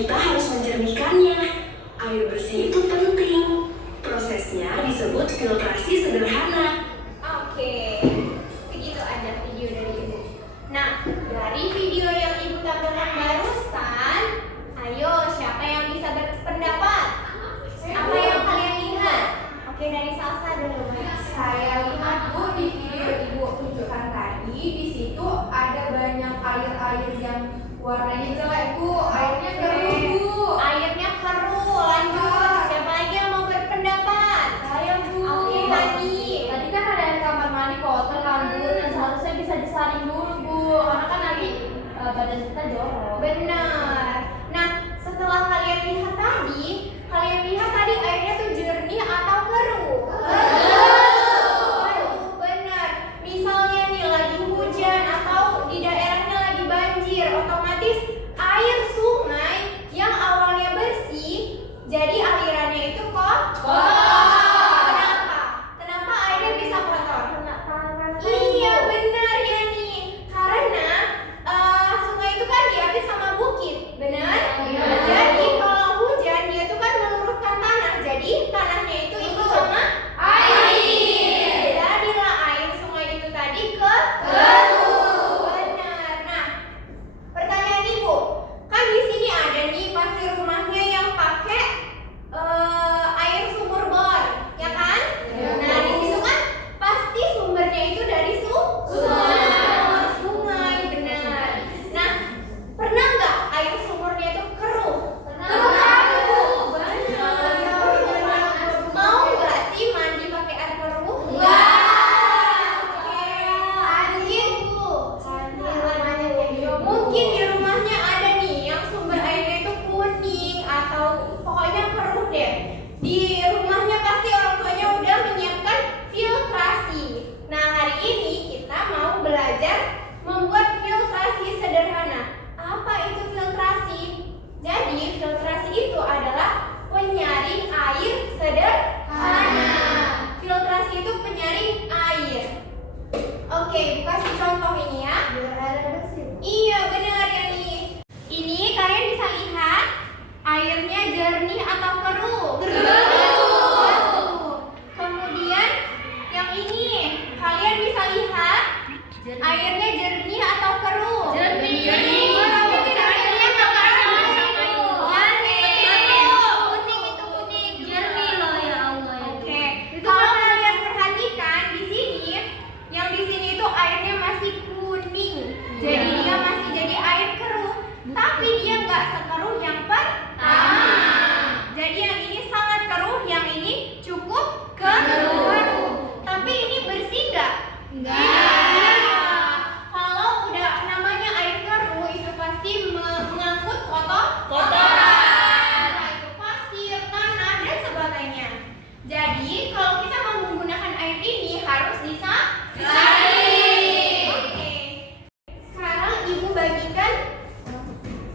kita harus menjernihkannya. Air bersih itu penting. Prosesnya disebut filtrasi sederhana. Oke, segitu aja video dari Ibu. Nah, dari video yang Ibu tampilkan barusan, ayo siapa yang bisa berpendapat? Apa yang kalian lihat? Oke, dari Salsa dulu. Saya lihat Bu di video Ibu tunjukkan tadi, di situ ada banyak air-air yang warnanya jelek Bu, airnya keruh Bu. Airnya keruh. Lanjut. Siapa lagi yang mau berpendapat? Saya Bu. Oke, tadi Kan ada air kamar mandi kotor kan Bu, dan seharusnya bisa disaring dulu Bu, karena kan nanti badan kita jorok. benar. Nah, setelah kalian lihat tadi airnya tuh jernih atau keruh? Keruh, benar. Misalnya nih lagi hujan atau di daerahnya lagi banjir, otomatis air sungai yang awalnya bersih jadi alirannya itu kotor. Kenapa airnya bisa kotor? Iya, benar ya nih. Karena sungai itu kan diapit sama bukit, benar? Iya. Jadi kalau hujan dia tuh kan meluruskan tanah, jadi tanahnya itu ikut sama air. Jadilah air sungai itu tadi keruh. Benar. Nah, pertanyaan Ibu, kan di sini ada nih pasti rumahnya yang pakai air sumur bor, ya kan? Iya. Nah, di situ kan pasti sumbernya itu dari sungai, benar. Nah, pernah nggak air sumurnya itu keruh? Mau nggak sih mandi pakai air keruh? Mungkin di rumahnya ada nih yang sumber airnya itu kuning atau pokoknya keruh deh. Di rumahnya pasti orang tuanya udah menyiapkan filtrasi. Nah, hari ini kita mau belajar membuat filtrasi sederhana. Apa itu filtrasi? Jadi, filtrasi itu adalah penyaring air sederhana. Filtrasi itu penyaring air. Oke, Bu kasih contoh ini ya. Iya, benar ya nih. Ini kalian bisa lihat airnya jernih atau keruh? Keruh. Kemudian yang ini kalian bisa lihat airnya jernih atau keruh? Jernih. Mungkin hasilnya keruh. Kuning itu kuning. Jernih loh ya Allah. Oke. Kalau kalian perhatikan di sini, yang di sini itu airnya masih kuning. Jadi dia masih jadi air keruh, tapi dia nggak sekeruh yang pertama. Jadi yang ini sangat keruh, yang ini cukup keruh. Tapi ini bersih nggak? Enggak. Kalau udah namanya air keruh itu pasti mengangkut kotoran. Entah itu pasir, tanah dan sebagainya. Jadi kalau kita mau menggunakan air ini harus disaring. Oke. Sekarang Ibu bagikan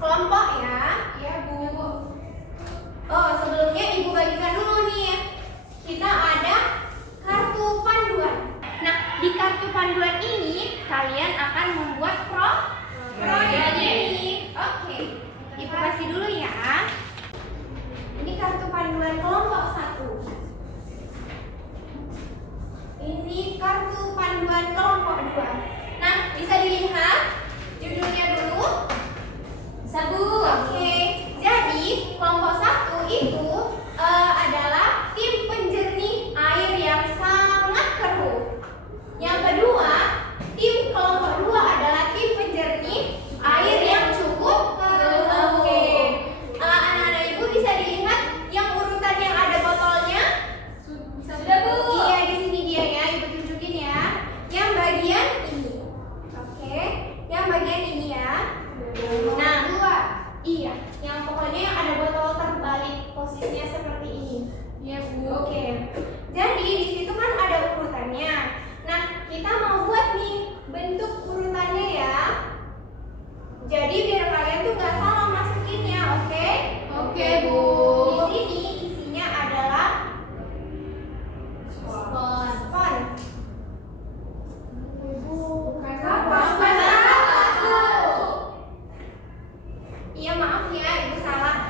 kelompok ya. Iya Bu. Oh, sebelumnya Ibu bagikan dulu nih. Kita ada kartu panduan. Nah, di kartu panduan ini kalian akan membuat proyek ini. Oke. Ibu kasih dulu ya. Ini kartu panduan kelompok 1. Ini kartu panduan kelompok 2. Nah, bisa dilihat judulnya dulu. Bisa Bu. Oke. Jadi kelompok 1 itu adalah tim penjernih air yang sangat keruh. Yang kedua, tim kelompok 2 adalah tim penjernih air yang cukup keruh. Oke. Anak-anak Ibu bisa dilihat yang urutan yang ada botolnya? Sudah Bu. Iya, di sini dia ya, Ibu tunjukin ya. Yang bagian ini. Oke. Yang bagian ini ya. Nah, iya, yang pokoknya yang ada botol terbalik posisinya seperti ini. Iya Bu. Oke. Jadi di situ kan ada urutannya. Nah, kita mau buat nih bentuk urutannya ya. Jadi biar kalian tuh nggak salah masukinnya, oke? Oke Bu. Di sini isinya adalah spon. Bukan apa? Iya, maaf ya, Ibu salah.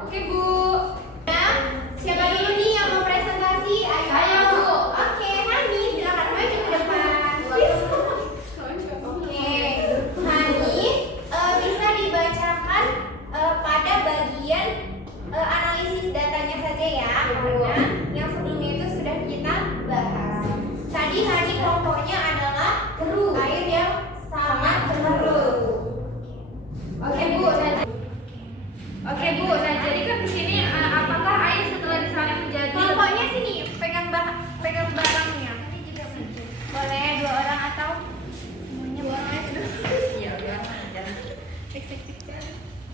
Oke, Bu. Nah, siapa dulu nih yang mau presentasi? Ayo. Saya, Bu. Oke, Hani, silakan maju ke depan. Oke, Hani, bisa dibacakan pada bagian analisis datanya saja ya, karena yang sebelumnya itu sudah kita bahas. Tadi Hani kelompoknya adalah keruh, air yang sangat keruh. Oke, Bu. Oke, Bu. Nah, jadi kan di sini apakah air setelah disaring menjadi Kelompoknya sini, pegang barangnya. Boleh 2 orang atau semuanya boleh.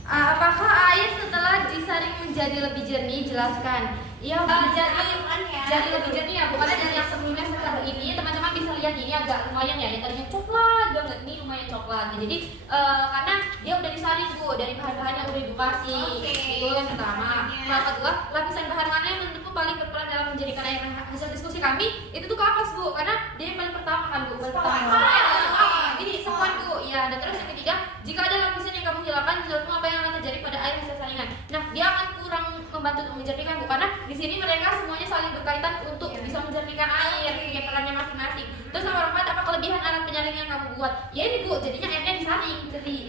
apakah air setelah disaring menjadi lebih jernih? Jelaskan. Iya, jadi lebih jernih ya, bukan dari yang sebelumnya seperti ini. Teman-teman bisa lihat ini agak lumayan ya, yang tadinya coklat banget, ini lumayan coklat. Jadi karena dia udah disaring, Bu, dari bahan-bahan yang udah dikasih. Itu yang pertama. Yang kedua, lapisan bahan mana yang menurutku paling berperan dalam menjadikan air? Hasil diskusi kami itu tuh kapas, Bu, karena dia yang paling pertama kan, Bu. Ini spon, Bu. Ya, dan terus yang ketiga, jika ada lapisan yang kamu hilangkan, menurutmu apa yang akan terjadi pada air hasil saringan? Nah, dia akan kurang membantu untuk menjernihkan, Bu, karena di sini mereka semuanya saling berkaitan untuk bisa menjernihkan air, punya perannya masing-masing. Terus nomor 4, apa kelebihan alat penyaring yang kamu buat? Ya ini, Bu, jadinya airnya disaring, jernih.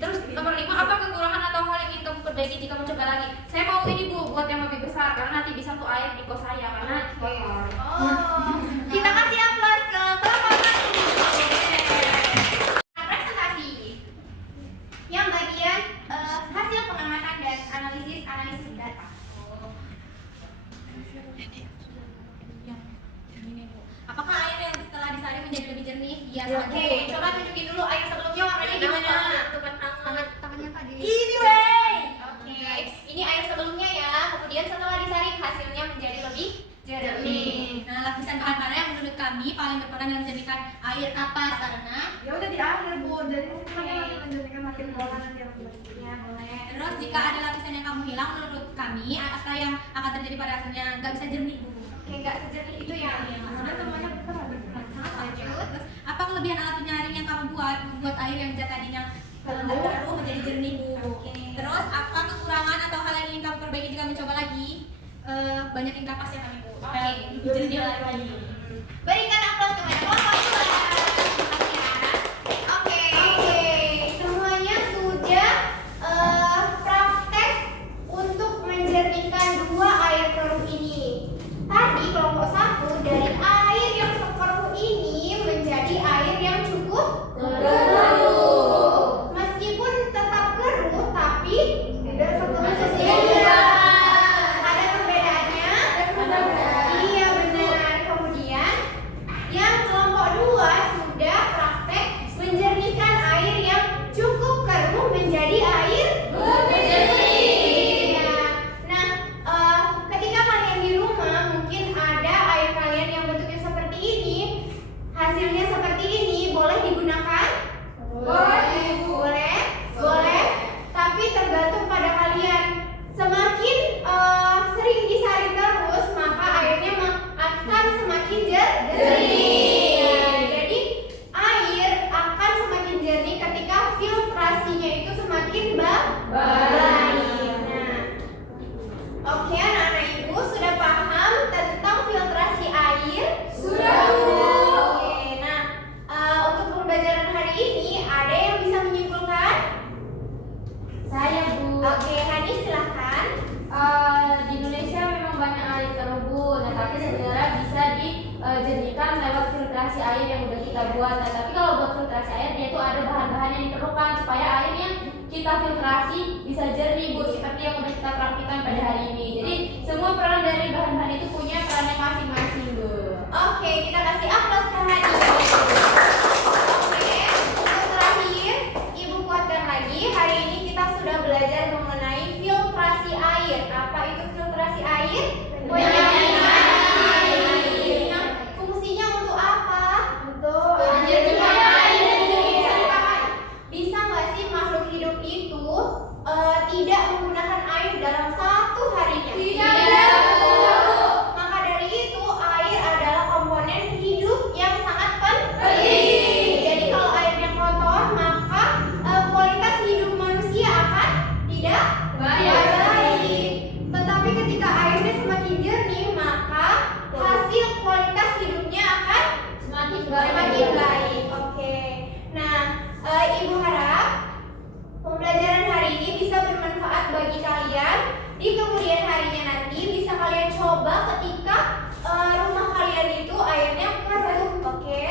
Terus nomor 5, apa kekurangan atau hal yang ingin kamu perbaiki jika mencoba lagi? Saya mau ini, Bu, buat yang lebih besar, karena nanti bisa tuh air di kos saya, karena kotor. Kita kasih aplaus ke kelompok presentasi. Yang bagian hasil pengamatan dan analisis data. Apakah air yang setelah disaring menjadi lebih jernih? Iya. Oke, coba tunjukin dulu air sebelumnya warnanya gimana? Tangannya Kak Dewi. Ini wey. Oke, ini air sebelumnya ya. Kemudian setelah disaring hasilnya menjadi lebih jernih. Nah, lapisan bahan mana yang menurut kami paling berperan dalam menjernihkan air kapas? Karena Ya udah di akhir, Bu. Jadi menjernihkan makin pola nanti yang Ya, boleh. terus jika ada lapisan yang kamu hilang, menurut kami apa yang akan terjadi pada hasilnya? Nggak bisa jernih, Bu. Oke, nggak sejernih itu ya. Karena semuanya berperan. Sangat lanjut. Terus apa kelebihan alat penyaring yang kamu buat membuat air yang tadinya keruh menjadi jernih, Bu? Terus apa kekurangan atau hal yang ingin kamu perbaiki jika mencoba lagi? Banyakin kapasnya kami, Bu. Supaya lebih jernih lagi. Berikan aplaus kepada kelompok dua. Oke, semuanya sudah praktek untuk menjernihkan 2 air keruh ini. Tadi kelompok 1 dari air yang sekeruh ini menjadi air yang cukup keruh. Meskipun tetap keruh, tapi tidak sekeruh sesungguhnya. Ada perbedaannya? Iya benar. Kemudian yang kelompok 2 sudah praktek menjernihkan air yang cukup keruh menjadi air jernih. Nah, ketika kalian di rumah mungkin ada air kalian yang bentuknya seperti ini, hasilnya seperti ini, boleh digunakan? Boleh. Tapi tergantung pada kalian. Semakin sering disaring terus, maka airnya akan semakin jernih. Jadi air akan semakin jernih ketika filtrasinya itu semakin baik. Nah, oke anak-anak ibu sudah paham tentang filtrasi air? Sudah. Oke, nah untuk pembelajaran hari ini ada yang bisa menyimpulkan? Saya, Bu. Oke, Hani silahkan. Di Indonesia memang banyak air keruh, Bu. Nah, tapi sebenarnya bisa dijernihkan lewat filtrasi air yang udah kita buat. Nah, tapi kalau buat filtrasi air, dia itu ada bahan-bahan yang diperlukan supaya air yang kita filtrasi bisa jernih, Bu, seperti yang udah kita praktikkan pada hari ini. Jadi semua peran dari bahan-bahan itu punya perannya masing-masing, Bu. Oke, kita kasih aplaus ke Hani. Oke, untuk terakhir, Ibu kuatkan lagi. Hari ini kita sudah belajar mengenai filtrasi air. Apa itu filtrasi air? Penyaringan air. Nah, fungsinya untuk apa? Untuk menjernihkan air. Bisa nggak sih makhluk hidup itu tidak menggunakan air dalam satu harinya? Tidak. Maka dari itu air adalah komponen hidup yang sangat penting. bagi kalian di kemudian harinya nanti bisa kalian coba ketika rumah kalian itu airnya keruh, oke?